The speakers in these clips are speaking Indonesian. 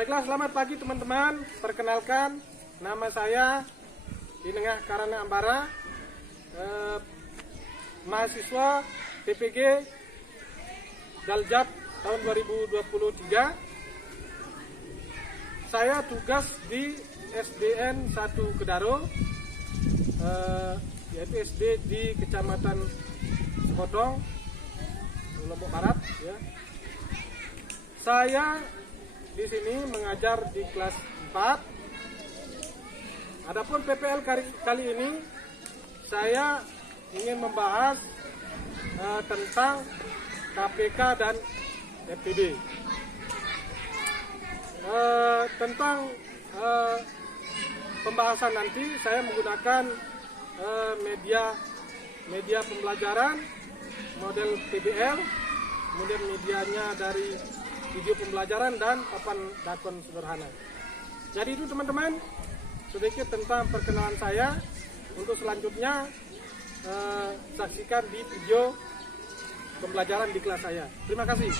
Baiklah, selamat pagi teman-teman. Perkenalkan, nama saya Dinengah Karana Ambara, mahasiswa PPG Daljab tahun 2023. Saya tugas di SDN 1 Kedaro, yaitu SD di Kecamatan Sekotong, Lombok Barat. Ya. Saya di sini mengajar di kelas 4. Adapun PPL kali ini saya ingin membahas tentang KPK dan FPB. Tentang pembahasan nanti saya menggunakan media pembelajaran model PBL, kemudian medianya dari video pembelajaran dan papan dakon sederhana. Jadi itu teman-teman, sedikit tentang perkenalan saya. Untuk selanjutnya saksikan di video pembelajaran di kelas saya. Terima kasih.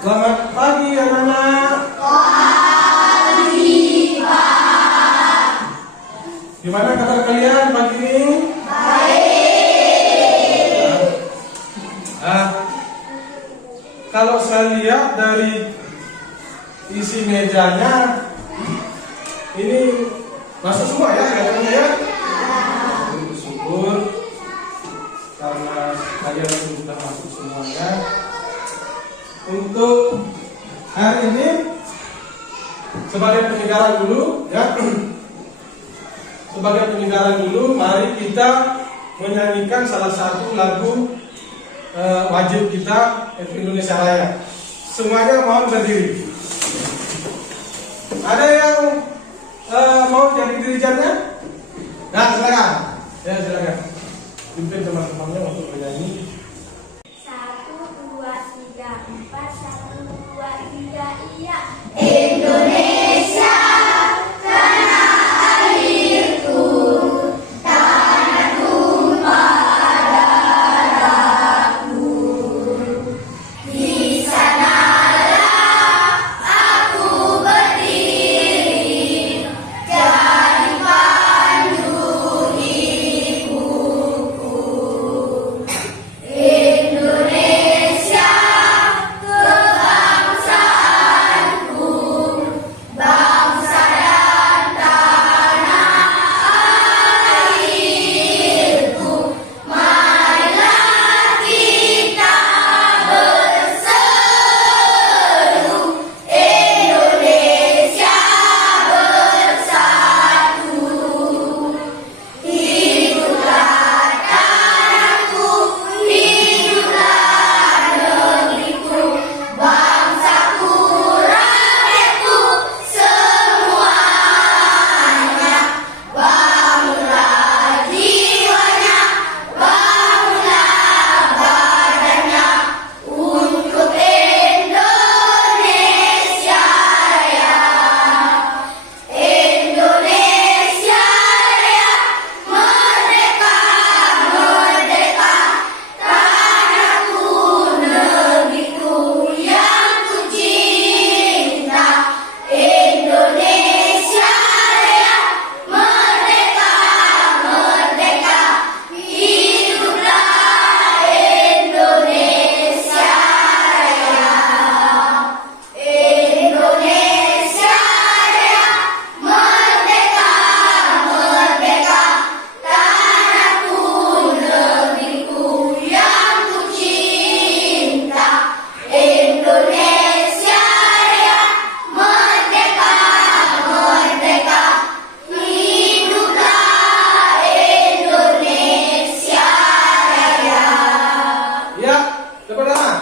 Selamat pagi anak-anak. Pagi, Pak. Gimana kabar kalian pagi ini? Kalau saya lihat dari isi mejanya, ini masuk semua ya kelihatannya ya. Bersyukur karena kalian sudah masuk semuanya. Untuk hari ini sebagai penyegaran dulu ya. Sebagai penyegaran dulu, mari kita menyanyikan salah satu lagu wajib kita Indonesia Raya. Semuanya mohon berdiri. Ada yang mau jadi dirijannya? Nah, silakan. Ya, silakan. Pimpin teman-temannya untuk menyanyi. 1, 2, 3, 4, 1, 2, 3, iya. Indonesia, tanah airku, tanah tumpah darahku. Di sanalah aku berdiri, jadi pandu hidupku. Indonesia, kebangsaanku, bangsa dan tanah airku. Marilah kita berseru, Indonesia bersatu. Hiduplah tanahku, hiduplah negeriku, bangsaku, rakyatku, semuanya. Bangunlah jiwanya, bangunlah badannya, untuk Indonesia Raya. Indonesia Raya, merdeka, merdeka, tanahku, negeriku yang ku cinta. Indonesia Raya, merdeka, merdeka, hiduplah Indonesia Raya. Indonesia Raya, merdeka, merdeka, tanahku, negeriku yang ku cinta. Indonesia Raya, merdeka, merdeka, hiduplah Indonesia Raya. Ya, tepuk tangan.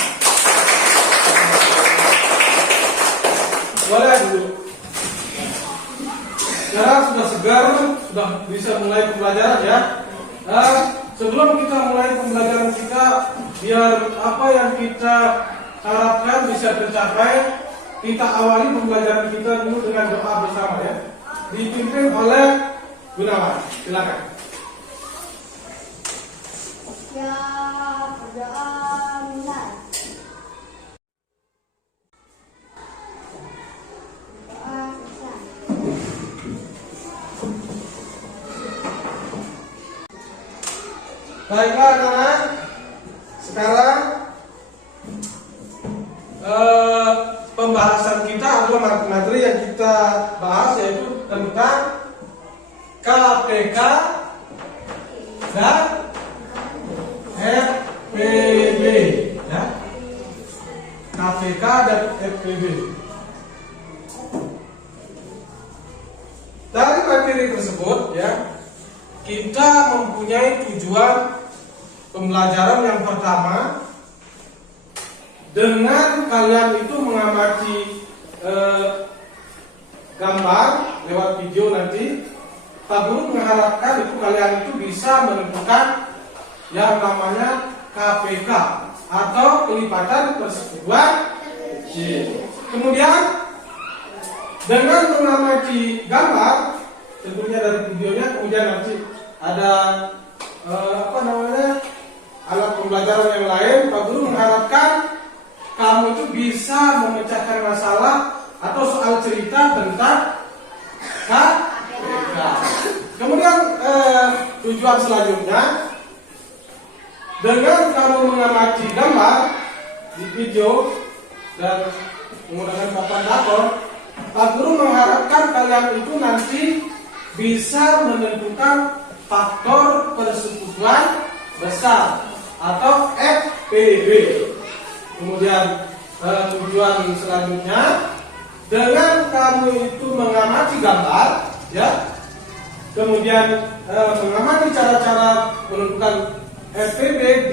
Boleh dulu. Sekarang sudah segar, sudah bisa mulai pembelajaran ya. Sebelum kita mulai pembelajaran kita, biar apa yang kita harapkan bisa tercapai, kita awali pembelajaran kita dulu dengan doa bersama ya. Dipimpin oleh Gunawan. Silakan. Ya Doa mulai. Doa selesai. Baiklah anak-anak, sekarang pembahasan kita atau materi yang kita bahas yaitu tentang KPK dan FPB, ya. KPK dan FPB. Dari materi tersebut, ya, kita mempunyai tujuan pembelajaran yang pertama. Dengan kalian itu mengamati gambar lewat video nanti, Pak Guru mengharapkan itu kalian itu bisa menentukan yang namanya KPK atau kelipatan persekutuan kecil. Kemudian dengan mengamati gambar, tentunya dari videonya, kemudian nanti ada alat pembelajaran yang lain, Pak Guru mengharapkan kamu itu bisa memecahkan masalah atau soal cerita tentang KPK. Kemudian tujuan selanjutnya, dengan kamu mengamati gambar di video dan menggunakan papan dakor, Pak Guru mengharapkan kalian itu nanti bisa menentukan faktor persekutuan besar atau FPB. Kemudian tujuan selanjutnya, dengan kamu itu mengamati gambar, ya, kemudian mengamati cara-cara menentukan FPB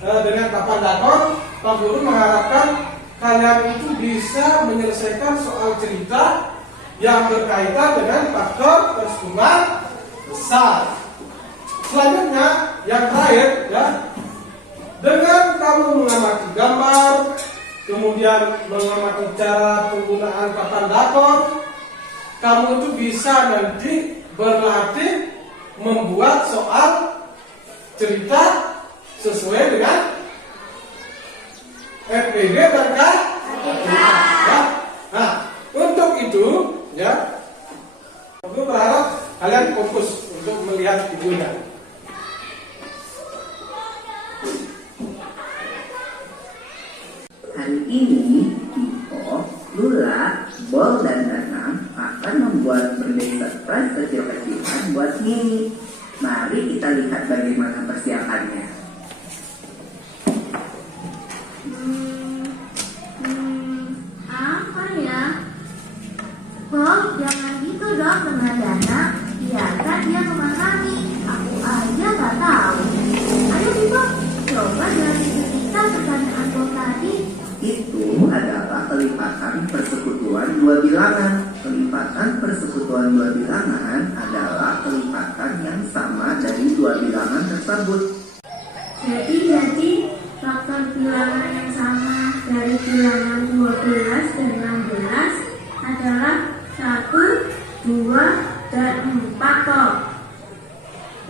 dengan papan dakor, Pak Guru mengharapkan kalian itu bisa menyelesaikan soal cerita yang berkaitan dengan faktor persekutuan besar. Selanjutnya, yang terakhir, ya, dengan kamu mengamati gambar, kemudian mengamati cara penggunaan papan dakor, kamu itu bisa nanti berlatih membuat soal cerita sesuai dengan FPB dan KPK. Ya. Nah, untuk itu, ya, aku berharap kalian fokus untuk melihat videonya. Hari ini, Iko, Lula, Bol, dan Danang akan membuat birthday surprise kecil-kecilan buat Mimi. Mari kita lihat bagaimana persiapannya. Apa ya? Bol, jangan gitu dong dengan Dana. Biarkan dia memahami. Aku aja gak tahu. Ayo Bimo, coba dari cerita pertanyaan Bol tadi. Itu adalah kelipatan persekutuan dua bilangan. Kelipatan persekutuan dua bilangan adalah kelipatan yang sama dari dua bilangan tersebut. Jadi faktor bilangan yang sama dari bilangan 12 dan 16 adalah 1, 2, dan 4 toh.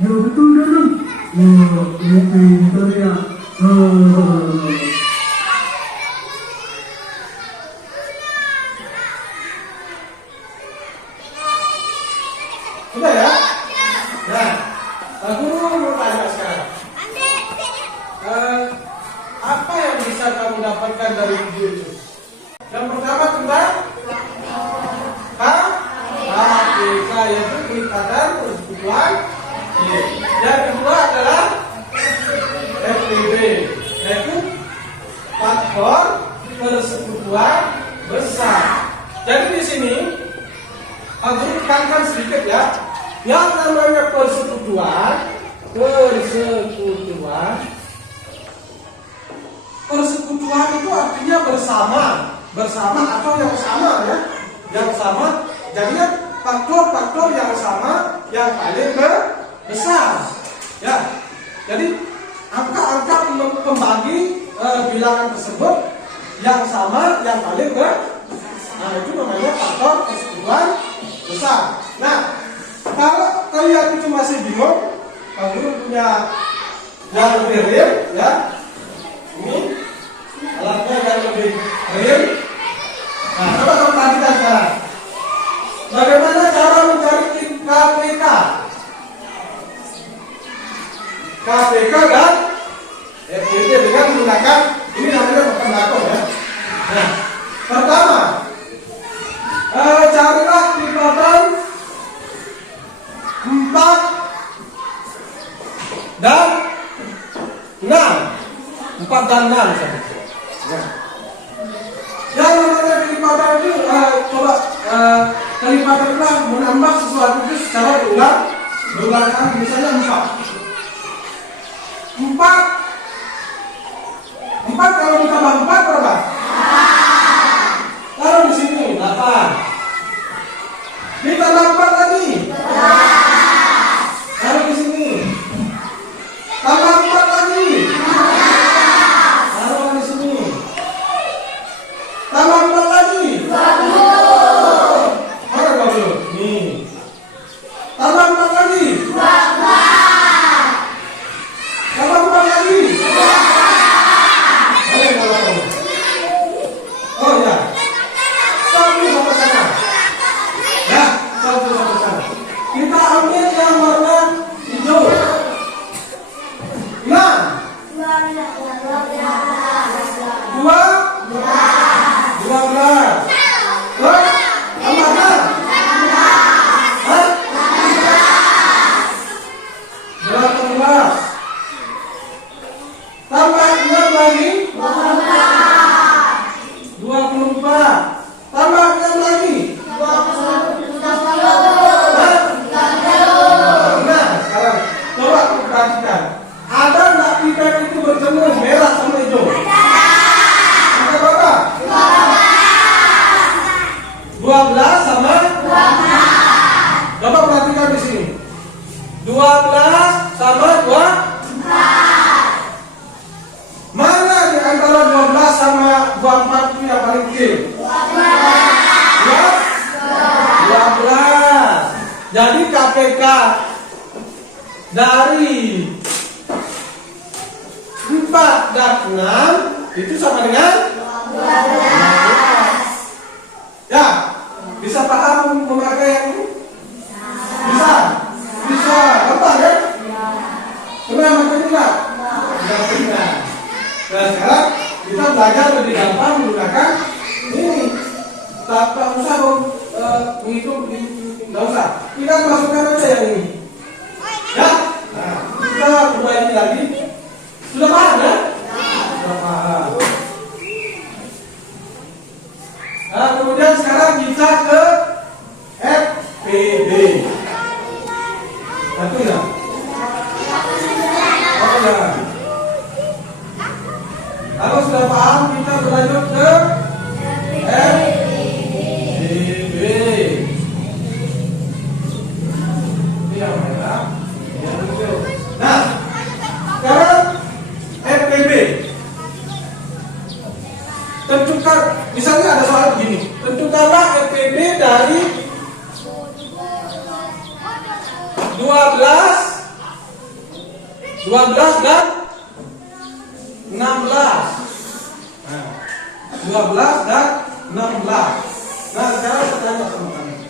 Ya betul Danang. Wah, ini pintar ya. Sudah ya? Nah, aku mau tanya sekarang. Apa yang bisa kamu dapatkan dari video itu? Yang pertama tentang KPK, yaitu kelipatan persekutuan. Yang kedua adalah FPB, yaitu faktor persekutuan besar. Jadi di sini aku tekankan sedikit ya, yang namanya persekutuan itu artinya bersama atau yang sama ya, yang sama. Jadinya faktor-faktor yang sama yang paling besar ya. Jadi angka-angka pembagi bilangan tersebut yang sama yang paling besar. Nah, itu namanya faktor persekutuan besar. Nah, kalau kalian itu masih bingung, Pak Guru punya yang lebih real, ya. Ini alatnya yang lebih real. Nah, coba kamu perhatikan sekarang. Bagaimana cara mencari KPK? KPK dan FTP dengan menggunakan ini namanya papan dakon ya. Nah, pertama, carilah kekuatan 4 dan 6. 4 dan 6 saja. Nah, yang namanya kelipatan itu coba kelipatan itu menambah sesuatu itu secara berulang kali, misalnya 4 kalau ditambah 4 berapa? Taruh di sini 8. Ditambah 4 lagi. Taruh di sini. Tambah 4 lagi. Taruh di sini. Tambah 4 lagi. 20. Mana 20? Nih. Tambah 4 lagi. 12. Tambah 4 lagi. 12. Oh ya. Stop dulu sampai sana. Ya, stop dulu sampai sana. Kita ambil yang warna hijau. 6. 12. Terus tambah 6. Hah? 18. Tambah 6 lagi. 24. Tambah 6 lagi. Nah, sekarang coba perhatikan. Ada nggak pipet itu bertemu merah sama hijau? Ada berapa? 12 sama 12. Coba perhatikan di sini. 12 sama 24. Mana di antara 12 sama 24 itu yang paling kecil? 12. Jadi KPK dari 4 dan 6 itu sama dengan 12. Ya, bisa paham memakai yang ini? Bisa? Bisa, gampang ya? Pernah makan tidak? Tidak pernah. Nah, sekarang kita belajar lebih gampang menggunakan ini. Tak usah menghitung, nggak usah. Kita masukkan aja yang ini. Ya? Nah, kita perbaiki lagi. Sudah paham ya? Sudah paham. Nah, kemudian sekarang kita ke FPB. Satu ya? Oh ya. Kalau sudah paham, kita berlanjut ke FPB. Ini yang merah, yang hijau. Nah, sekarang FPB. Tentukan, misalnya ada soal begini. Tentukanlah FPB dari 12 dan 16. Nah, 12 dan 16. Nah, sekarang saya tanya sama kamu.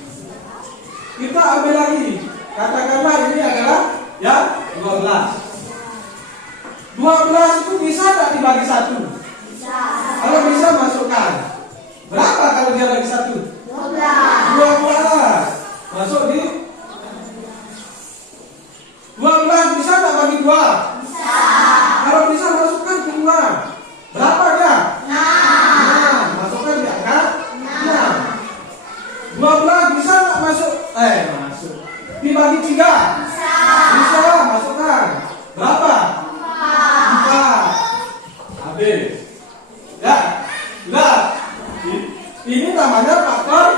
Kita ambil lagi. Katakanlah ini adalah ya 12. 12 itu bisa tak dibagi 1? Bisa. Kalau bisa masukkan. Berapa kalau dia bagi 1? 12. Masuk di 12 bisa tak bagi 2? Bisa. Kalau bisa masukkan ke 2. Berapa dia? 6. Masukkan di angka 6. 12 bisa tak masuk? Masuk. Dibagi 3? Bisa. Bisa, masukkan. Berapa? 4. Habis. Ya, sudah. Ini namanya faktor.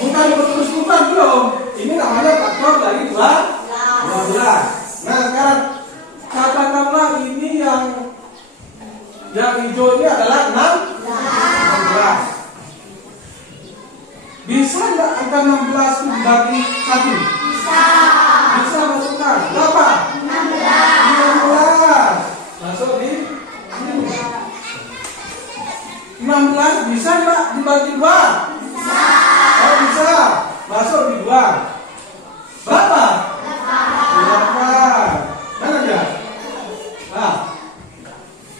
Bukan berterus-terusan belum. Ini namanya faktor dari 12. Nah, sekarang katakanlah ini yang hijau ini adalah 16. Bisa nggak angka 16 itu dibagi 1? Bisa. Bisa masukkan. Berapa? 16. 16 bisa nggak dibagi 2? Bisa. Oh bisa. Masuk di 2. Berapa? 8. Mana dia?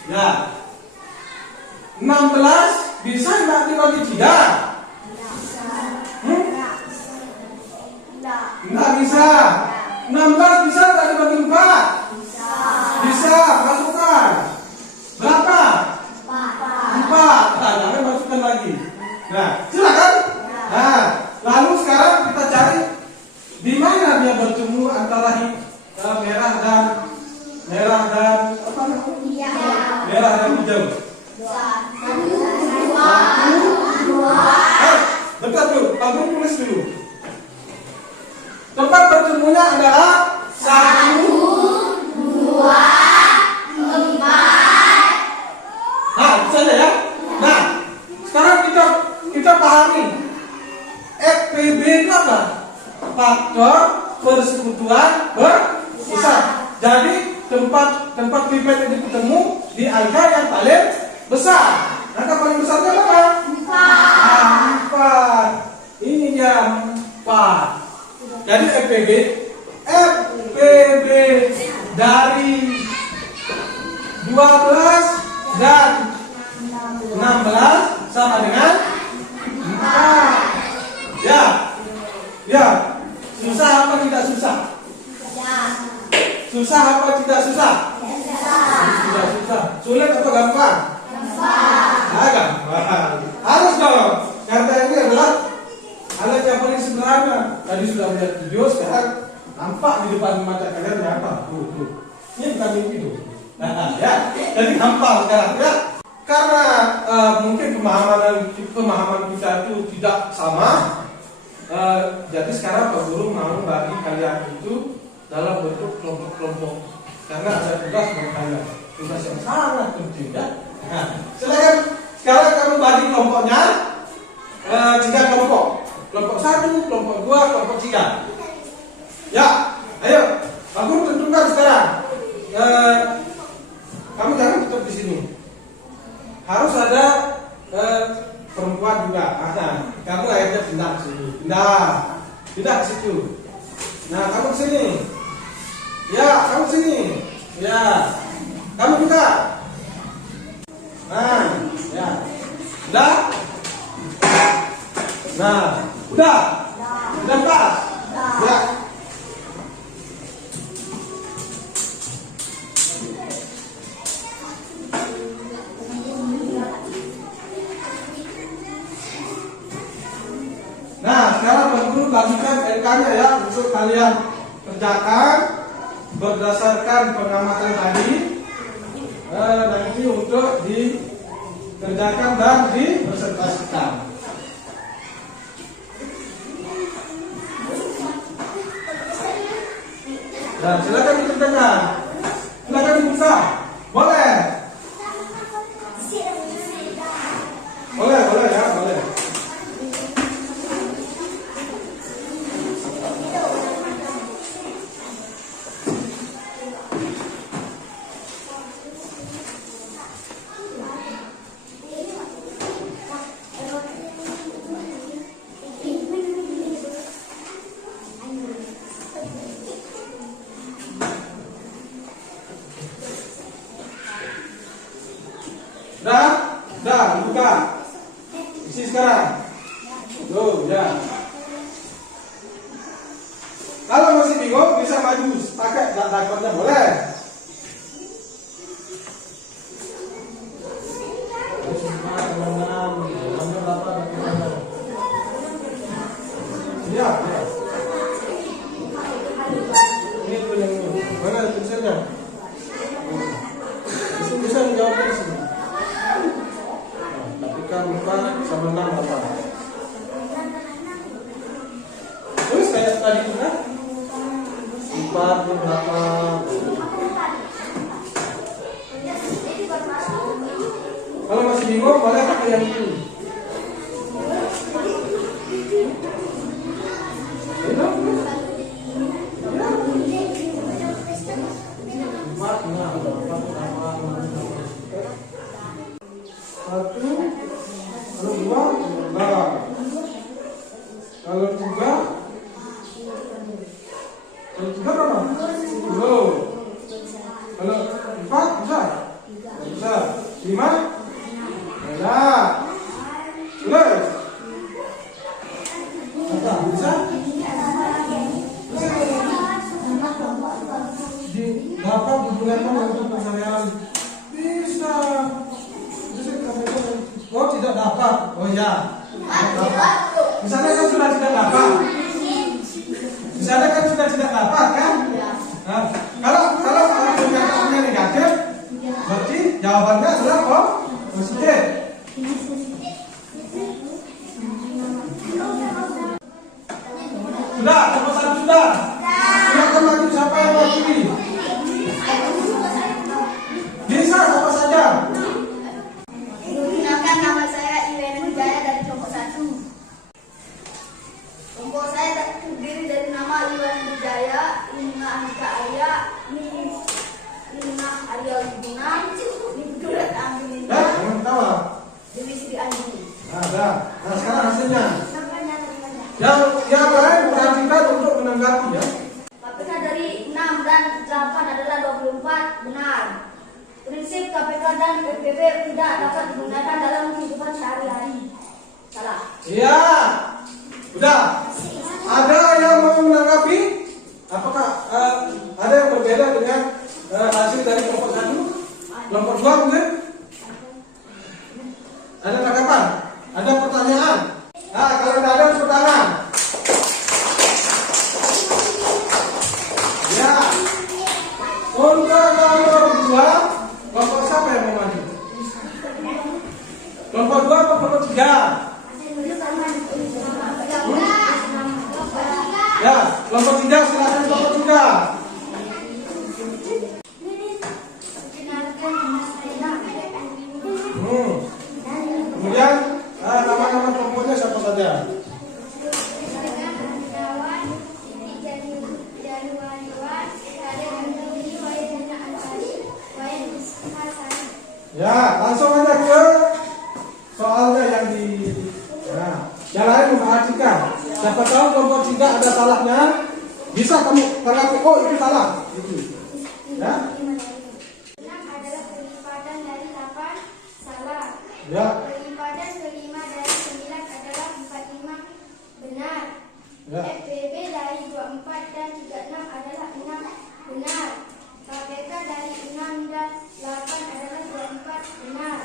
Ya. 16 bisa nggak dibagi 3? Nggak bisa. 16 bisa nggak dibagi 4? Bisa. Masukkan. Berapa? 4. Nah, jangan masukkan lagi. Nah, silakan. Nah, lalu sekarang kita cari di mana dia bertemu antara merah dan apa namanya? Merah dan hijau. Dekat dulu, kamu tulis dulu. Tempat bertemunya adalah 1, 2, 4. Nah, bisa ya. Nah, sekarang kita pahami FPB itu apa? Faktor persekutuan besar. Jadi tempat pipet itu ketemu di angka yang paling besar. Angka paling besarnya berapa? 4. Ini dia 4. Jadi FPB dari 12 dan 16 sama dengan 4. Ya. Susah apa tidak susah? Susah apa tidak susah? Tidak susah. Sulit apa gampang? Gampang. Harus dong. Karena ini adalah alat yang paling sederhana. Tadi sudah melihat video, sekarang nampak di depan mata kalian nyata. Tuh. Ini bukan mimpi tuh. Ya, jadi nampak sekarang ya. Karena mungkin pemahaman kita itu tidak sama. Jadi sekarang Pak Guru mau bagi kalian itu dalam bentuk kelompok-kelompok. Karena ada tugas buat kalian. Tugas yang sangat penting ya. Nah, silakan sekarang kamu bagi kelompoknya 3 kelompok. Kelompok 1, kelompok 2, kelompok 3. Ya, ayo. Pak Guru tentukan sekarang. Kamu jangan tetap di sini. Harus ada perempuan juga. Kamu akhirnya pindah ke sini. Pindah ke situ. Nah, kamu ke sini. Ya, kamu ke sini. Ya, kamu juga. Nah, ya. Udah? Nah, udah. Udah pas. Ya. Nah, sekarang Pak Guru bagikan LK-nya ya untuk kalian kerjakan berdasarkan pengamatan tadi. Nanti untuk dikerjakan dan dipresentasikan. Nah, silakan dikerjakan. Silakan dibuka. Boleh. Boleh ya, boleh. Dah, buka. Isi sekarang. Tuh, ya. Kalau masih bingung bisa maju, pakai dakornya boleh. Ya. Ini tuh yang mana tulisannya? Bisa menjawab di sini. Ketika 4 sama 6 apa? Terus kayak tadi itu kan 4 berapa? Kalau masih bingung boleh pakai yang ini. Apa? Bisa? Dapat digunakan untuk keseharian. Bisa. Oh, tidak dapat. Oh ya. Misalnya kan sudah tidak dapat. Misalnya kan sudah tidak dapat kan? Nah, kalau pernyataannya negatif, berarti jawabannya adalah positif. Sudah, nomor 1 sudah. Silakan lagi siapa yang mau pilih? Bisa siapa saja. Perkenalkan, nama saya Iwena Wijaya dari kelompok 1. Kelompok saya terdiri dari nama Iwena Wijaya, Lina Andika Arya, Lina Arya Wibuna, Nibdurat Angginda, Jangan ketawa. Dewi Sri Andi. Ada. Nah, sekarang hasilnya. Yang lain perhatikan untuk menanggapi ya. KPK dari 6 dan 8 adalah 24, benar. Prinsip KPK dan PPP tidak dapat digunakan dalam kehidupan sehari-hari. Salah. Iya. Udah. Ada yang mau menanggapi? Apakah ada yang berbeda dengan hasil dari kelompok 1? Kelompok 2 mungkin? Ada tanggapan? Ada pertanyaan? Nah, kalau tidak ada tepuk tangan. Ya. Untuk nomor 2, kelompok siapa yang mau maju? Kelompok 2 atau kelompok 3? Ya, kelompok 3 silakan kelompok 3. Kemudian nama-nama kelompoknya siapa saja? Ya, langsung aja ke soalnya yang di. Nah, yang lain memperhatikan. Siapa tahu kelompok 3 ada salahnya, bisa kamu tanggapi. Oh, itu salah. Itu. Ya. 6 adalah perlipatan dari 8, salah. Ya. Perlipatan kelima dari 9 adalah 45, benar. Ya. FBB dari 24 dan 36 adalah 6, benar. KPK dari 6 dan 8 adalah 24, benar.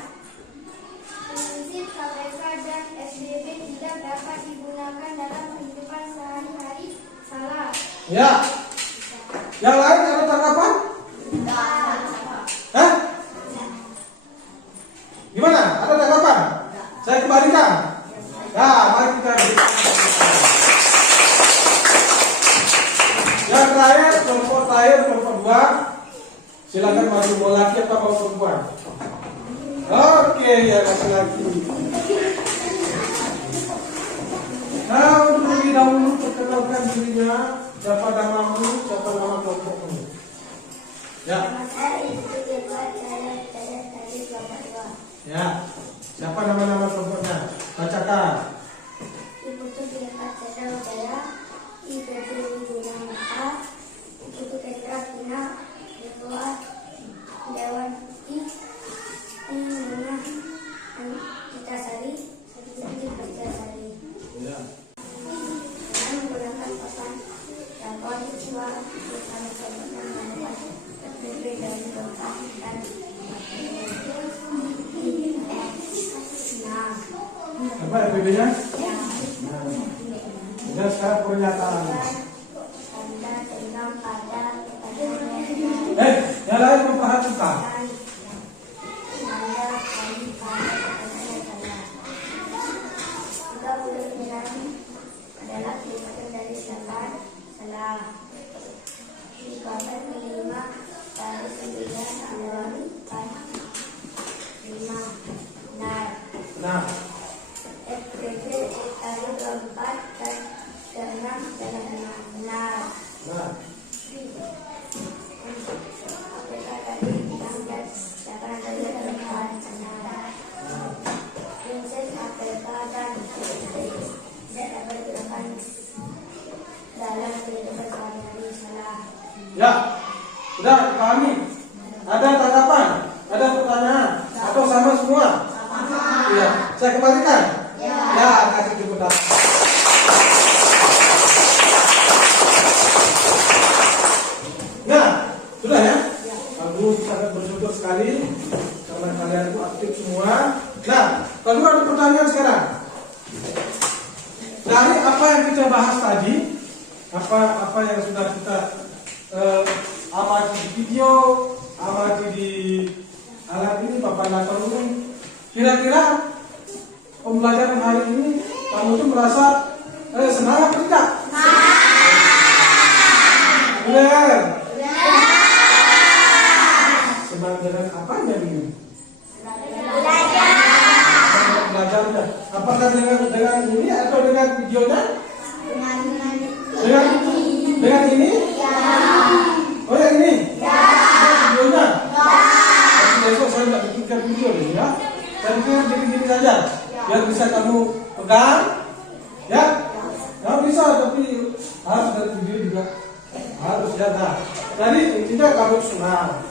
Prinsip KPK dan SBB tidak dapat digunakan dalam kehidupan sehari-hari, salah. Ya. Yang lain ada tanggapan? Hah? Gimana? Ada tanggapan? Saya kembalikan. Ya, mari kita. Yang terakhir, kelompok terakhir, kelompok 2. Silakan maju, mau laki atau mau perempuan? Oke, ya laki-laki. Nah, untuk lebih dahulu perkenalkan dirinya. Siapa namamu, siapa nama kelompokmu? Ya. Ya. Siapa nama-nama kelompoknya? Bacakan. Ya. Apa FBB-nya? Nah, sekarang pernyataan. Yang lain memperhatikan. Adalah kelipatan dari 8, salah. Kelipatan kelima dari 9 adalah 5, benar. Nah, FBB dari 24 dan 6 adalah 6, benar. nah, KPK dari 6 dan 8 adalah 4, benar. Prinsip KPK dan SBB tidak dapat digunakan dalam kehidupan sehari-hari, salah. ya, sudah dipahami. Ada tanggapan? Ada pertanyaan? Atau sama semua? Iya. Saya kembalikan. Ya. yang kita bahas tadi, apa yang sudah kita amati di video, amati di alat ini, papan datar ini, kira-kira pembelajaran hari ini kamu tuh merasa senang atau tidak? Benar. Senang dengan apanya ini? Belajarnya. Apakah dengan ini atau dengan videonya? Dengan ini? Oh yang ini? Videonya? Besok saya tidak bikinkan video ini ya. Saya bikin gini-gini saja, biar bisa kamu pegang, ya. Nggak bisa, tapi harus dari video juga harus ya. Nah, jadi intinya kamu senang.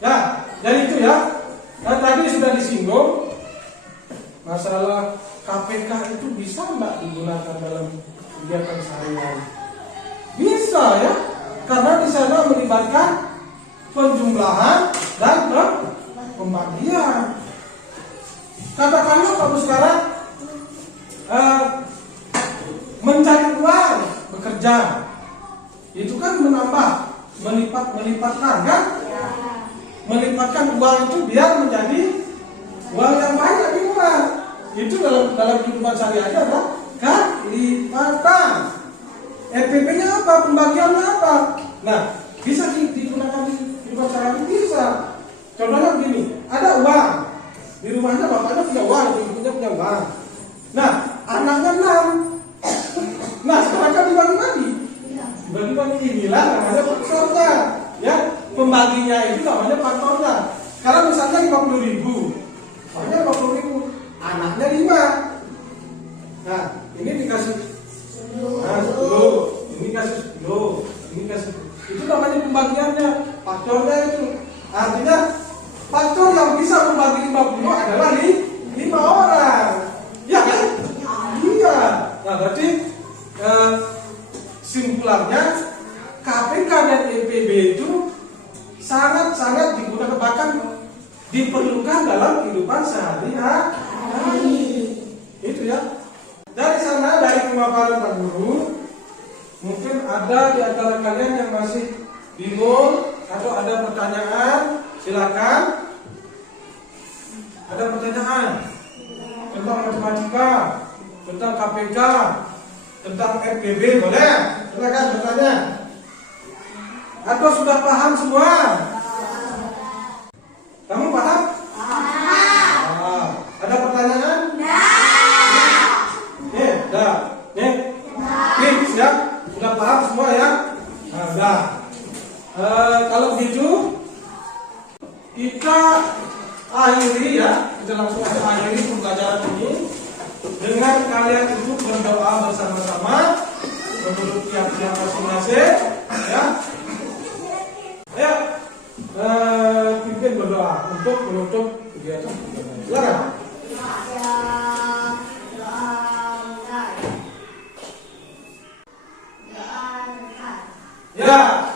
Ya, jadi itu ya. Dan tadi sudah disinggung masalah KPK itu bisa nggak digunakan dalam kegiatan sehari-hari? Bisa ya, karena di sana melibatkan penjumlahan dan pembagian. Katakanlah kamu sekarang mencari uang, bekerja, itu kan melipatkan kan? Melipatkan uang itu biar menjadi uang yang banyak di luar. Itu dalam kehidupan sehari-hari ada kelipatan. EPP-nya apa? Pembagiannya apa? Nah, bisa digunakan di kehidupan sehari-hari, bisa. Contohnya begini, ada uang di rumahnya, bapaknya punya uang, ibunya punya uang. Nah, anaknya 6. Nah, sekarang kan dibagi-bagi. Dibagi-bagi, inilah namanya faktornya. Ya, pembaginya itu namanya faktornya. Sekarang misalnya 50.000, makanya 50.000, anaknya 5. Nah, ini dikasih 10, ini kasih 10, ini kasih 10. Itu namanya pembagiannya, faktornya itu. Artinya faktor yang bisa membagi 50 adalah 5 orang. Ya kan? Iya. Nah, berarti simpulannya KPK dan EPB itu sangat-sangat digunakan, bahkan diperlukan dalam kehidupan sehari-hari. Itu ya. Dari sana, dari pemaparan Pak Guru, mungkin ada di antara kalian yang masih bingung atau ada pertanyaan, silakan. Ada pertanyaan tentang matematika, tentang KPK, tentang FPB, boleh? Silakan bertanya. Atau sudah paham semua? Kamu paham? Paham. Ada pertanyaan? Nih, siap? Sudah paham semua ya? Nah, kalau begitu kita akhiri ya, kita langsung akhiri pembelajaran ini dengan kalian itu berdoa bersama-sama menurut keyakinan masing-masing ya. Ayo, pimpin berdoa untuk menutup kegiatan. Silakan. Ya.